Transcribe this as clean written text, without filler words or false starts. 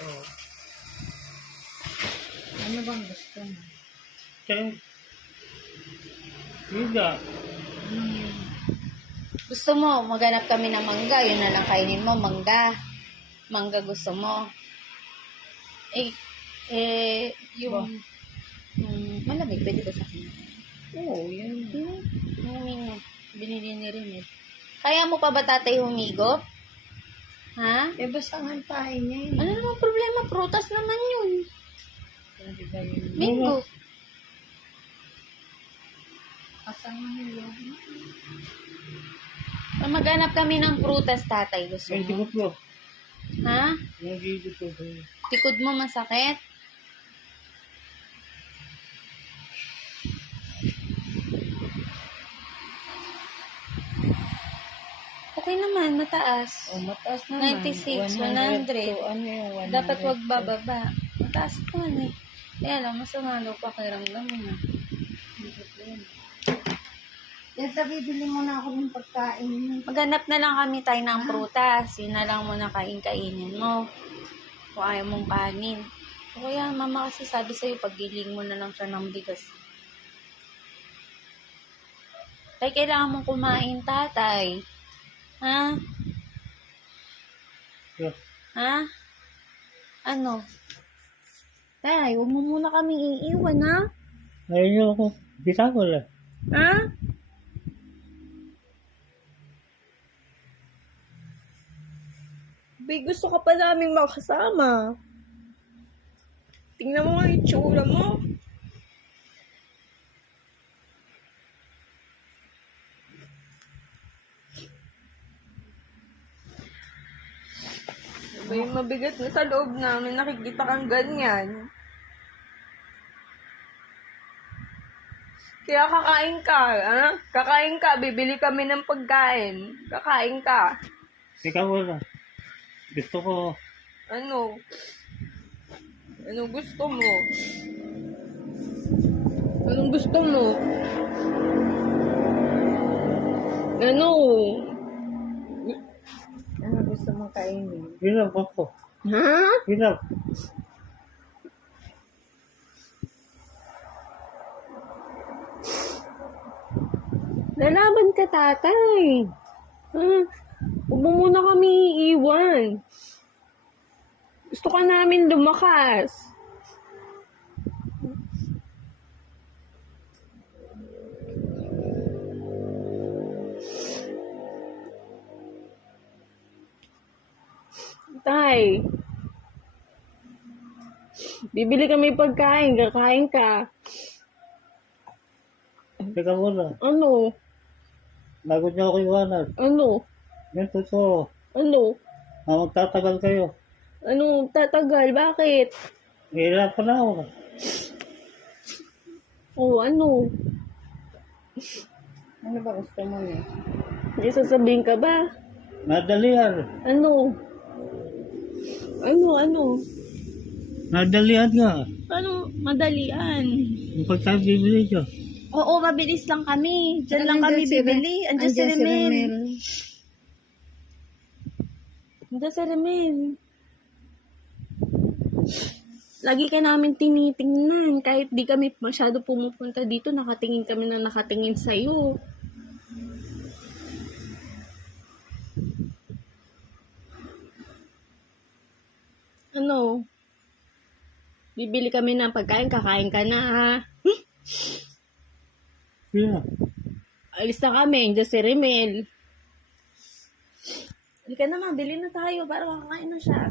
Oh. Ano bang gusto mo? Kaya, higa. Gusto mo, maghanap kami ng mangga. Yun na lang kainin mo, mangga. Mangga gusto mo. Yung malamig, pwede ba sa akin? Oo, yan. Yung binili ni Rinel. Kaya mo pa ba tatay humigop? Ha? Eh, basangan tayo niya yun. Ano naman problema? Prutas naman yun. Hindi ba yun? Bingo. Basangan nyo. Maghanap kami ng prutas, tatay. Gusto Hindi mo? ko po. Ha? Hindi ko po. Tikod mo masakit? Okay naman, mataas. Oh, mataas naman. 96, 100. So, ano yung 100? Dapat wag bababa. Mataas naman eh. Kaya lang, masama daw pakiramdam mo na. Yan, bibili mo na ako ng pagkain. Maghanap na lang kami tayo ng prutas. Yun na lang muna kain-kainin mo. Kung ayaw mong kanin. O kaya, mama kasi sabi sa'yo, paggiling mo na lang siya ng bigas. Tay, kailangan mong kumain, tatay. Ha? Yeah. Ha? Ano? Tay, huwag mo muna kaming iiwan, ha? Ayun ako. Bisa ko lang. Ha? Bay, gusto ka pa naming makasama. Tingnan mo nga yung tsura mo. Bay, mabigat na sa loob namin. Nakikita kang ganyan. Kaya kakain ka, ha? Kakain ka, bibili kami ng pagkain. Kakain ka. Ikaw wala. Gusto ko. Ano? Ano gusto mo? Anong gusto mo? Ano? Ano gusto mong kainin? Hirap ako. Ha? Hirap. Lalaban ka, tatay. Ha? Huwag mo muna kami iiwan. Gusto ka namin lumakas. Tay. Bibili kami pagkain. Kakain ka. Ikaw wala. Ano? Bago niyo ako iwanan. Ano? Yan totoo. Ano? Magtatagal kayo. Ano? Tatagal? Bakit? Hirap na ako. Oh, ano? Ano ba gusto mo eh? May sasabihin ka ba? Madalian. Ano? Ano? Madalian nga. Ano? Madalian. Yung pagkabibili ko. Oo, mabilis lang kami. Diyan lang kami bibili. Andiyan si Remel. Andiyan si Remel. Lagi ka namin tinitingnan. Kahit di kami masyado pumupunta dito, nakatingin kami na nakatingin sa'yo. Ano? Bibili kami ng pagkain, kakain ka na ha. Yeah. Alis na kami, andiyan si Remel. Halika na, mabili na tayo para kakain na siya.